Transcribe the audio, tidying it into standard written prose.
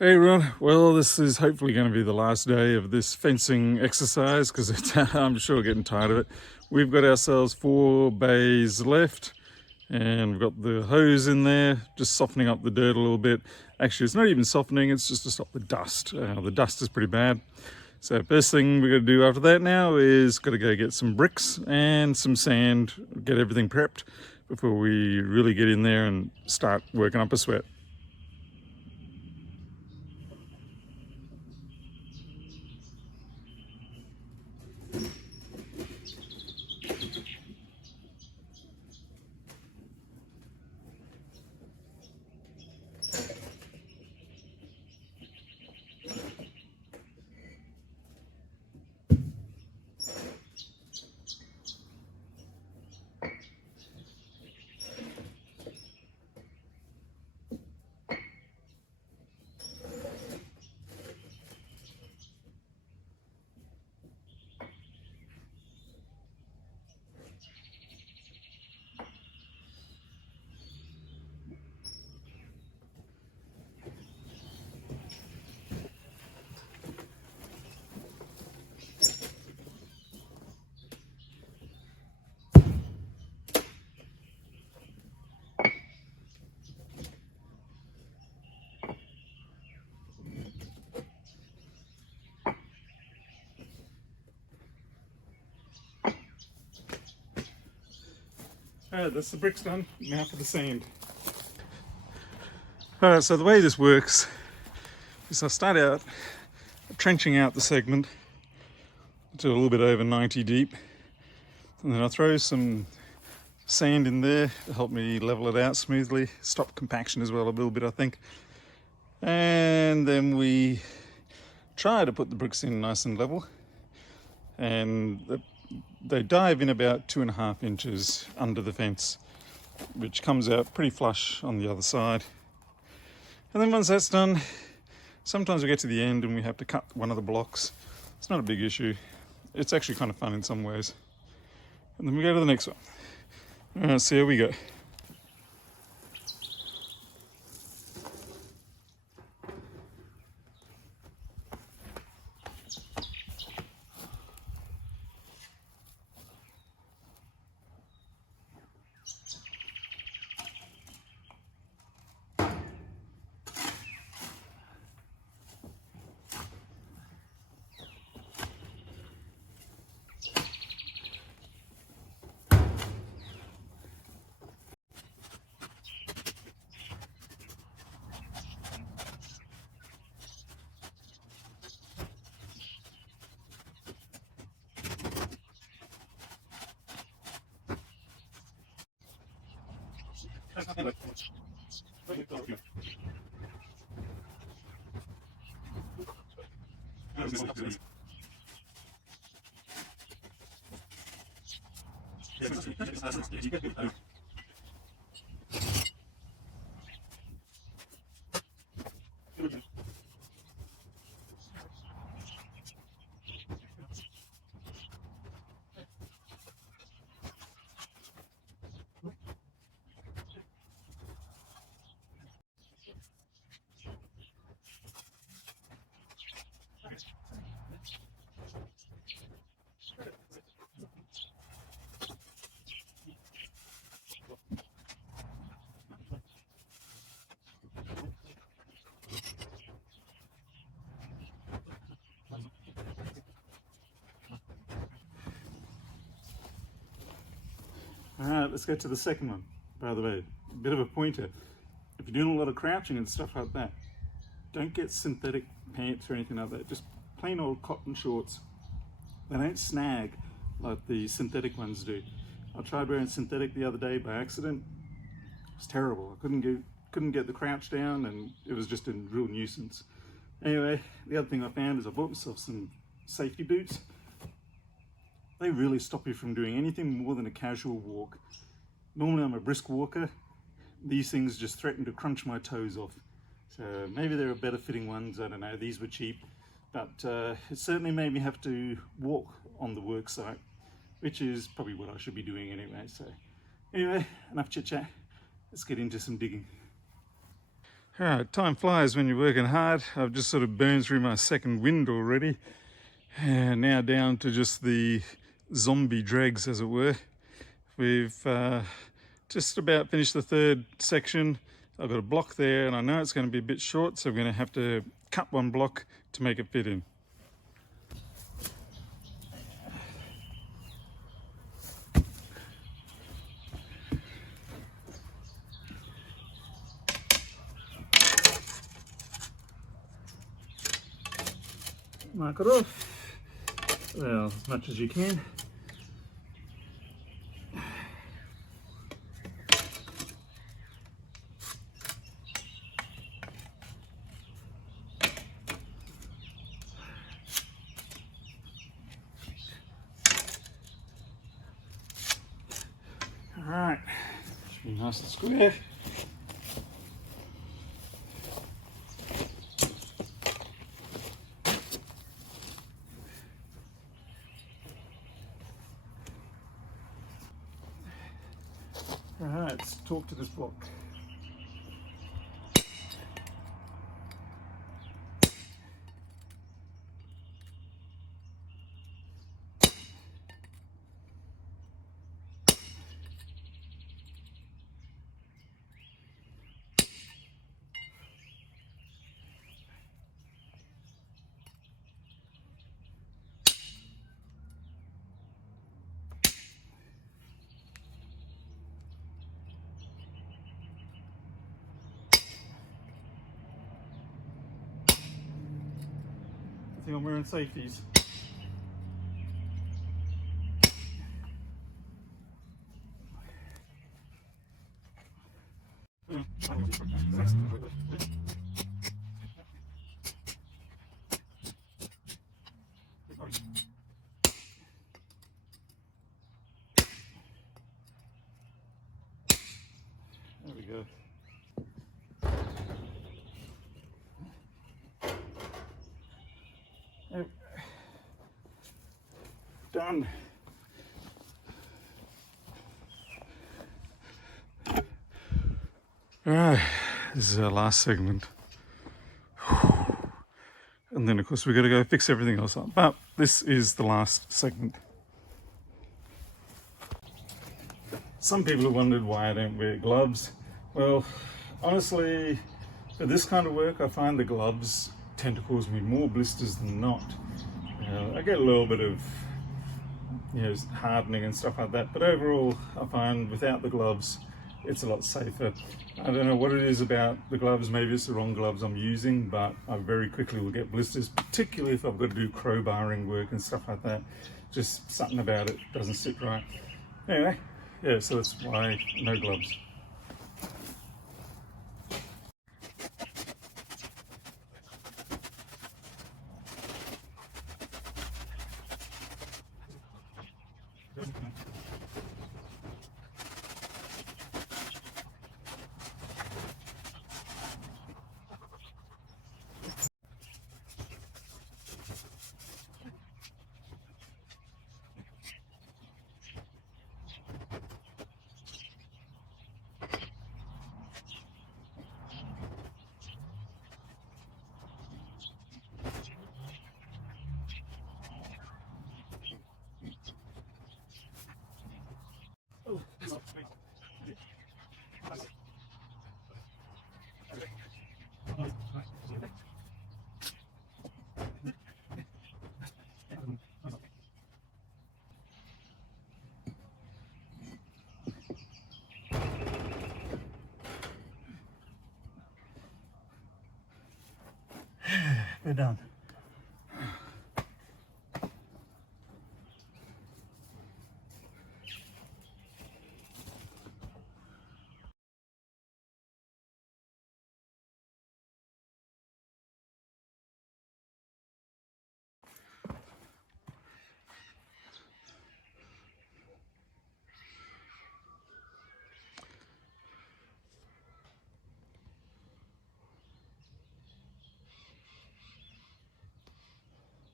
Hey everyone, well this is hopefully going to be the last day of this fencing exercise because I'm sure getting tired of it. We've got ourselves 4 bays left and we've got the hose in there just softening up the dirt a little bit. Actually it's not even softening, it's just to stop the dust. The dust is pretty bad. So first thing we're going to do after that now is got to go get some bricks and some sand, get everything prepped before we really get in there and start working up a sweat. Alright, that's the bricks done. Now for the sand. Alright, so the way this works is I start out trenching out the segment to a little bit over 90 deep, and then I throw some sand in there to help me level it out smoothly, stop compaction as well a little bit I think. And then we try to put the bricks in nice and level, and they dive in about 2.5 inches under the fence, which comes out pretty flush on the other side. And then once that's done, sometimes we get to the end and we have to cut one of the blocks. It's not a big issue. It's actually kind of fun in some ways. And then we go to the next one. Alright, so here we go. Alright, let's go to the second one. By the way, a bit of a pointer. If you're doing a lot of crouching and stuff like that, don't get synthetic pants or anything like that. Just plain old cotton shorts. They don't snag like the synthetic ones do. I tried wearing synthetic the other day by accident. It was terrible. I couldn't get the crouch down and it was just a real nuisance. Anyway, the other thing I found is I bought myself some safety boots. They really stop you from doing anything more than a casual walk. Normally I'm a brisk walker. These things just threaten to crunch my toes off. So maybe there are better fitting ones, I don't know, these were cheap. But it certainly made me have to walk on the work site, which is probably what I should be doing anyway. So anyway, enough chit chat. Let's get into some digging. Alright, time flies when you're working hard. I've just sort of burned through my second wind already. And now down to just the zombie dregs, as it were. We've just about finished the third section. I've got a block there and I know it's going to be a bit short, so I'm going to have to cut one block to make it fit in. Mark it off, well, as much as you can. Alright, should be nice and square. Alright, let's talk to this block. I think I'm wearing safeties. There we go. Oh. Done. Alright, this is our last segment. And then of course we've got to go fix everything else up. But this is the last segment. Some people have wondered why I don't wear gloves. Well, honestly, for this kind of work, I find the gloves tend to cause me more blisters than not. I get a little bit of, hardening and stuff like that, but overall, I find without the gloves, it's a lot safer. I don't know what it is about the gloves. Maybe it's the wrong gloves I'm using, but I very quickly will get blisters, particularly if I've got to do crowbarring work and stuff like that. Just something about it doesn't sit right. Anyway, yeah, so that's why no gloves. We're done.